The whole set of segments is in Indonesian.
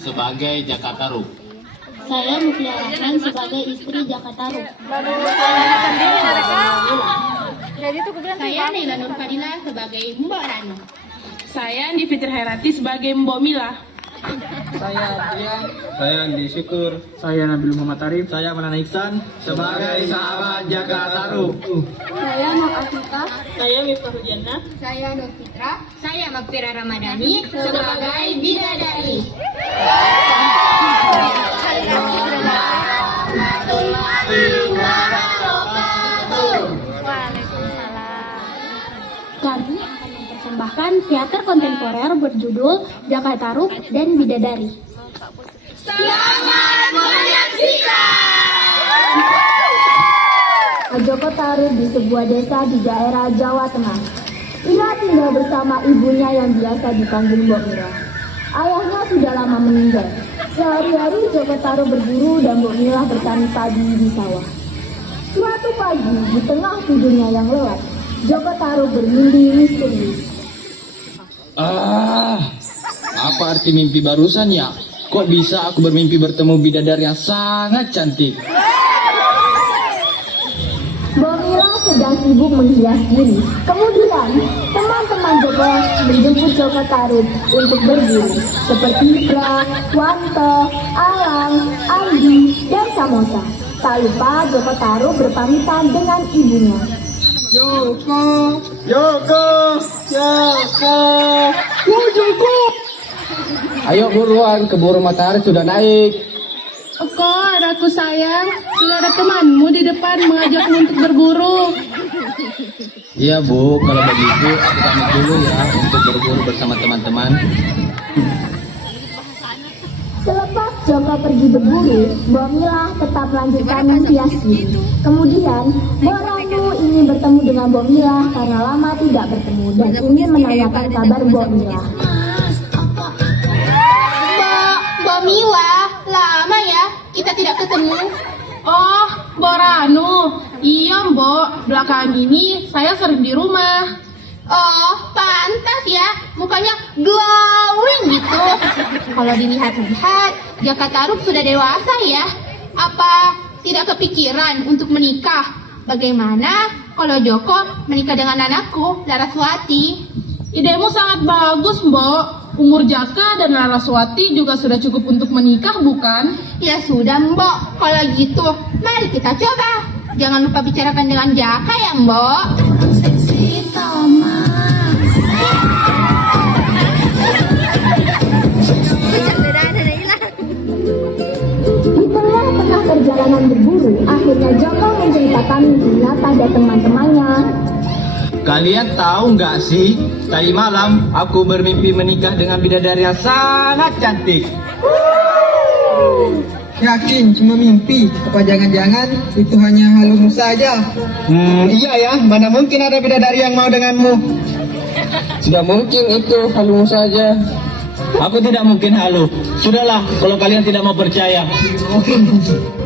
sebagai Jaka Tarub. Saya Mutiara Rahman sebagai istri Jaka Tarub. Saya Naila Nur Fadila sebagai Mbak Rano. Saya Andi Fitri Hairati sebagai Mbok Mila. Saya Andi Syukur. Saya Nabil Muhammad Arif. Saya Malana Iksan sebagai sahabat Jaka Tarub. Saya Mak Afifah. Saya Miftahul Jannah. Saya Nur Fitra. Saya Magfira Ramadhani sebagai bidadari. Kami akan mempersembahkan teater kontemporer berjudul Jaka Tarub dan Bidadari. Selamat menyaksikan. Joko Tarub di sebuah desa di daerah Jawa Tengah. Ia tinggal bersama ibunya yang biasa dipanggil Mbok Mira. Ayahnya sudah lama meninggal. Sehari-hari Joko Tarub berburu dan Mbok Mira bertani padi di sawah. Suatu pagi, di tengah tidurnya yang lelap, Joko Tarub bermimpi misterius. Apa arti mimpi barusan ya? Kok bisa aku bermimpi bertemu bidadari yang sangat cantik? Mbok Mira sedang sibuk menghias diri. Kemudian, teman-teman Joko menjemput Joko Tarub untuk berburu, seperti Pra, Wanto, Alang, Andi, dan Samosa. Tak lupa Joko Tarub berpamitan dengan ibunya. Joko. Ayo buruan, keburu matahari sudah naik. Kok anakku sayang, sudah ada temanmu di depan mengajakmu untuk berburu. Iya Bu, kalau begitu aku pamit dulu ya untuk berburu bersama teman-teman. Selepas Joko pergi berburu, Mbok Mira tetap melanjutkan menghiasnya. Kemudian, Mbok Ranu ingin bertemu dengan Mbok Mira karena lama tidak bertemu dan ingin menanyakan kabar Mbok Mira. Mbak Mila, lama ya kita tidak ketemu. Oh, Mbok Ranu. Iya, Mbok. Belakangan ini saya sering di rumah. Oh, pantas ya, mukanya glowing gitu. Kalau dilihat-lihat, Jaka Tarub sudah dewasa ya. Apa tidak kepikiran untuk menikah? Bagaimana kalau Joko menikah dengan anakku, Laraswati? Idemu sangat bagus, Mbok. Umur Jaka dan Laraswati juga sudah cukup untuk menikah, bukan? Ya sudah, Mbok. Kalau gitu, mari kita coba. Jangan lupa bicarakan dengan Jaka ya, Mbok. Seksi Thomas. Di tengah-tengah perjalanan berburu, akhirnya Joko menceritakan mimpinya pada teman-temannya. Kalian tahu nggak sih, tadi malam aku bermimpi menikah dengan bidadari yang sangat cantik. Yakin cuma mimpi? Apa jangan-jangan itu hanya halumu saja? Iya ya, mana mungkin ada bidadari yang mau denganmu. Sudah mungkin itu halumu saja. Aku tidak mungkin halu. Sudahlah, kalau kalian tidak mau percaya.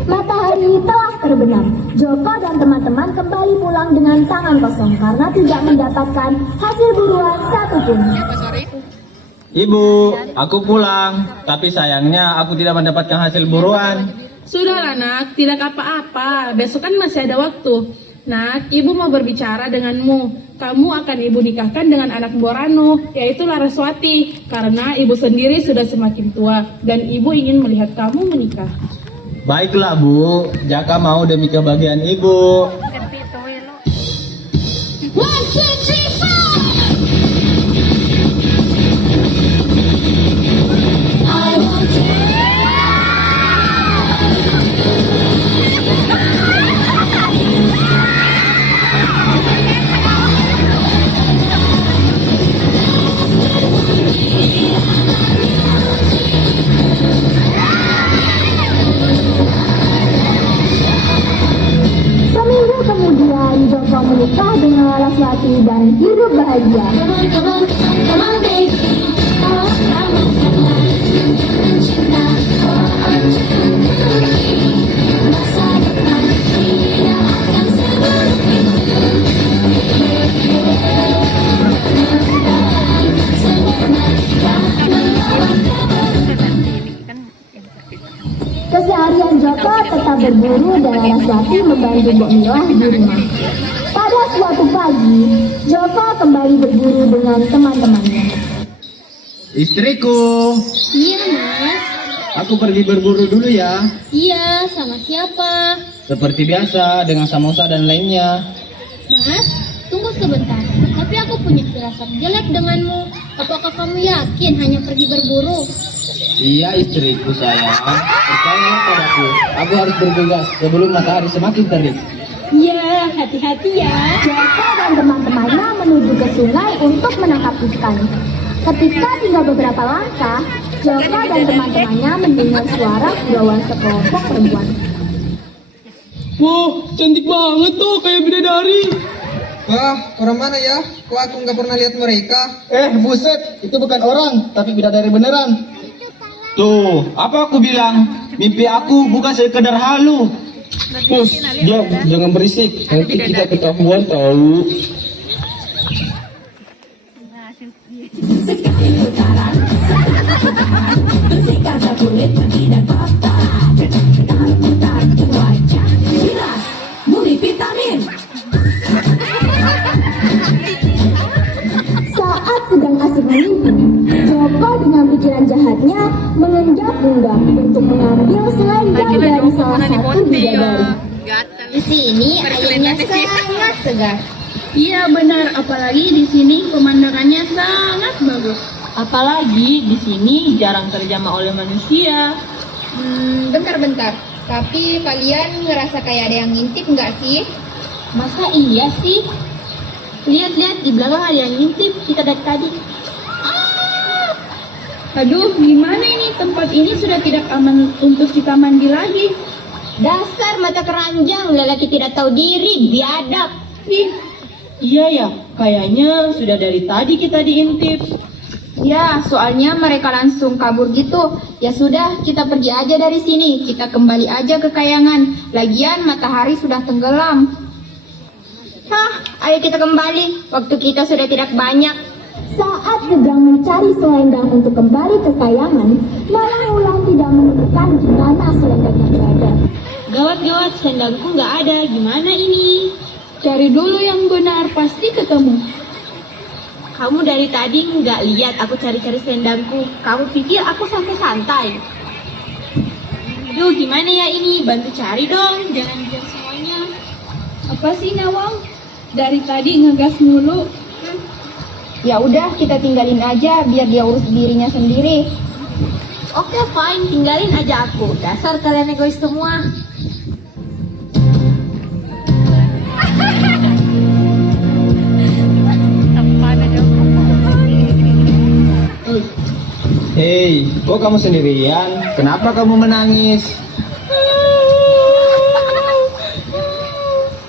Matahari telah terbenam. Joko dan teman-teman kembali pulang dengan tangan kosong karena tidak mendapatkan hasil buruan satupun. Ibu, aku pulang. Tapi sayangnya aku tidak mendapatkan hasil buruan. Sudahlah, Nak. Tidak apa-apa. Besok kan masih ada waktu. Nak, Ibu mau berbicara denganmu. Kamu akan Ibu nikahkan dengan anak Mbok Ranu, yaitu Laraswati. Karena Ibu sendiri sudah semakin tua dan Ibu ingin melihat kamu menikah. Baiklah Bu, Jaka mau demi kebahagiaan Ibu. One, two, three, four. I want you. Seminggu kemudian Joko menikah dengan Laraswati dan hidup bahagia. Keseharian Joko tetap berburu dan Laraswati membantu Mbok Mila di rumah. Pada suatu pagi, Joko kembali berburu dengan teman-temannya. Istriku, Iya, Mas. aku pergi berburu dulu ya. Iya, sama siapa? Seperti biasa, dengan samosa dan lainnya. Mas, tunggu sebentar. Tapi aku punya firasat jelek denganmu. Apakah kamu yakin hanya pergi berburu? Iya istriku sayang, percayalah padaku. Aku harus bergegas sebelum matahari semakin terik. Iya, hati-hati ya. Joko dan teman-temannya menuju ke sungai untuk menangkap ikan. Ketika tinggal beberapa langkah, Joko dan teman-temannya mendengar suara gurauan sekelompok perempuan. Wah, cantik banget tuh kayak bidadari. Wah, orang mana ya? Kok aku nggak pernah lihat mereka? Buset, itu bukan orang, tapi bidadari beneran. Tuh, apa aku bilang? Mimpi aku bukan sekedar halu. Pus, diam, jangan berisik. Nanti kita ketahuan tahu. Saat sedang asik mimpi, Joko dengan pikiran jahatnya mengendap-endap untuk mengambil selendang dari salah satu bidadari. Di sini airnya sangat segar. Iya benar, apalagi di sini pemandangannya sangat bagus. Apalagi di sini jarang terjamah oleh manusia. Bentar-bentar. Tapi kalian ngerasa kayak ada yang ngintip nggak sih? Masa iya sih? Lihat-lihat di belakang ada yang ngintip kita dari tadi. Aduh, gimana ini? Tempat ini sudah tidak aman untuk kita mandi lagi. Dasar mata keranjang, lelaki tidak tahu diri, biadab. Iya ya, kayaknya sudah dari tadi kita diintip. Ya, soalnya mereka langsung kabur gitu. Ya sudah, kita pergi aja dari sini. Kita kembali aja ke kayangan. Lagian matahari sudah tenggelam. Hah, ayo kita kembali. Waktu kita sudah tidak banyak. Saat sedang mencari selendang untuk kembali ke kayangan, Nawang Wulan tidak menemukan di mana selendangnya berada. Gawat-gawat, selendangku nggak ada. Gimana ini? Cari dulu yang benar, pasti ketemu. Kamu dari tadi nggak lihat aku cari-cari selendangku. Kamu pikir aku santai-santai? Aduh, gimana ya ini? Bantu cari dong, jangan diam semuanya. Apa sih Nawang? Dari tadi ngegas mulu. Ya udah, kita tinggalin aja biar dia urus dirinya sendiri. Oke, fine, tinggalin aja aku. Dasar kalian egois semua. Hei, kok kamu sendirian? Kenapa kamu menangis?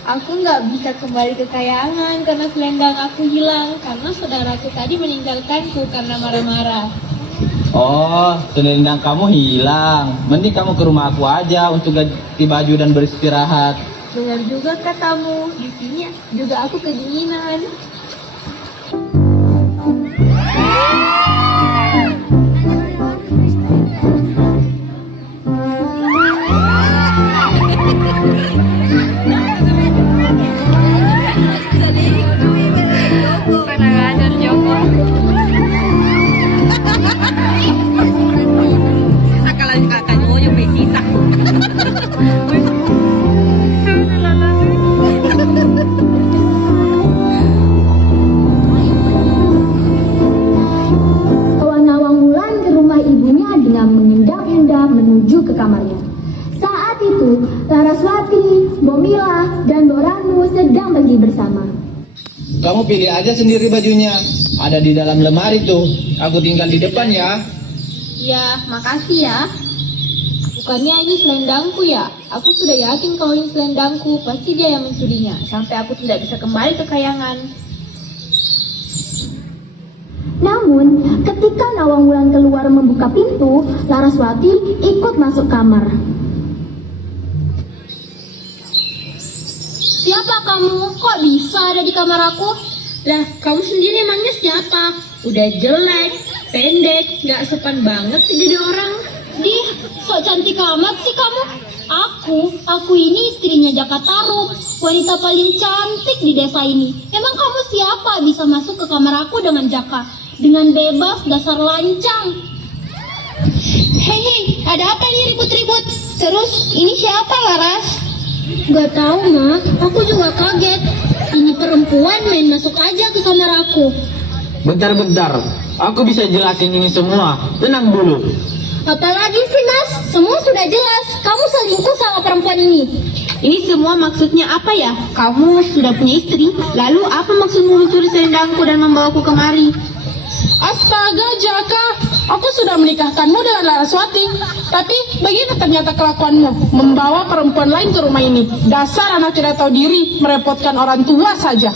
Aku nggak bisa kembali ke kayangan karena selendang aku hilang. Karena saudaraku tadi meninggalkanku karena marah-marah. Oh, selendang kamu hilang. Mending kamu ke rumah aku aja untuk ganti baju dan beristirahat. Benar juga katamu, di sini juga aku kedinginan. Nawang Wulan ke rumah ibunya dengan mengendap-endap menuju ke kamarnya. Saat itu, Laraswati, Mbok Mila, dan Mbok Ranu sedang pergi bersama. Kamu pilih aja sendiri bajunya. Ada di dalam lemari tuh. Aku tinggal di depan ya. Ya, makasih ya. Bukannya ini selendangku ya? Aku sudah yakin kalau ini selendangku, pasti dia yang mencurinya. Sampai aku tidak bisa kembali ke kayangan. Namun, ketika Nawang Wulan keluar membuka pintu, Laraswati ikut masuk kamar. Siapa kamu? Kok bisa ada di kamar aku? Lah, kamu sendiri emangnya siapa? Udah jelek, pendek, gak sopan banget sih jadi orang. Dih, sok cantik amat sih kamu. Aku ini istrinya Jaka Tarub, wanita paling cantik di desa ini. Emang kamu siapa bisa masuk ke kamar aku dengan Jaka? Dengan bebas, dasar lancang. Hei, ada apa ini ribut-ribut? Terus, ini siapa Laras? Gak tahu, Ma. Aku juga kaget. Ini perempuan main masuk aja ke kamar aku. Bentar, aku bisa jelasin ini semua. Tenang dulu. Apalagi sih, Mas? Semua sudah jelas. Kamu selingkuh sama perempuan ini. Ini semua maksudnya apa ya? Kamu sudah punya istri, lalu apa maksudmu mencuri selendangku dan membawaku kemari? Astaga Jaka, aku sudah menikahkanmu dengan Laraswati. Tapi bagaimana ternyata kelakuanmu? Membawa perempuan lain ke rumah ini. Dasar anak tidak tahu diri, merepotkan orang tua saja.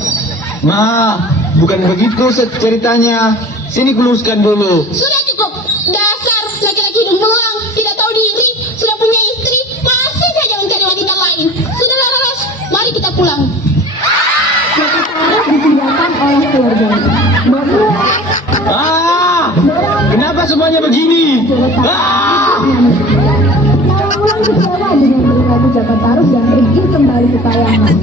Ma, bukan begitu ceritanya. Sini kuluruskan dulu. Sudah cukup. Dasar laki-laki hidung belang, tidak tahu diri, sudah punya istri, masih saja mencari wanita lain. Sudahlah Laras, mari kita pulang. Jaka Tarub ditinggalkan oleh keluarganya. Mbak Mira, Kenapa semuanya begini? Nawang Wulan kecewa dengan perilaku Jaka Tarub dan pergi kembali ke kayangan.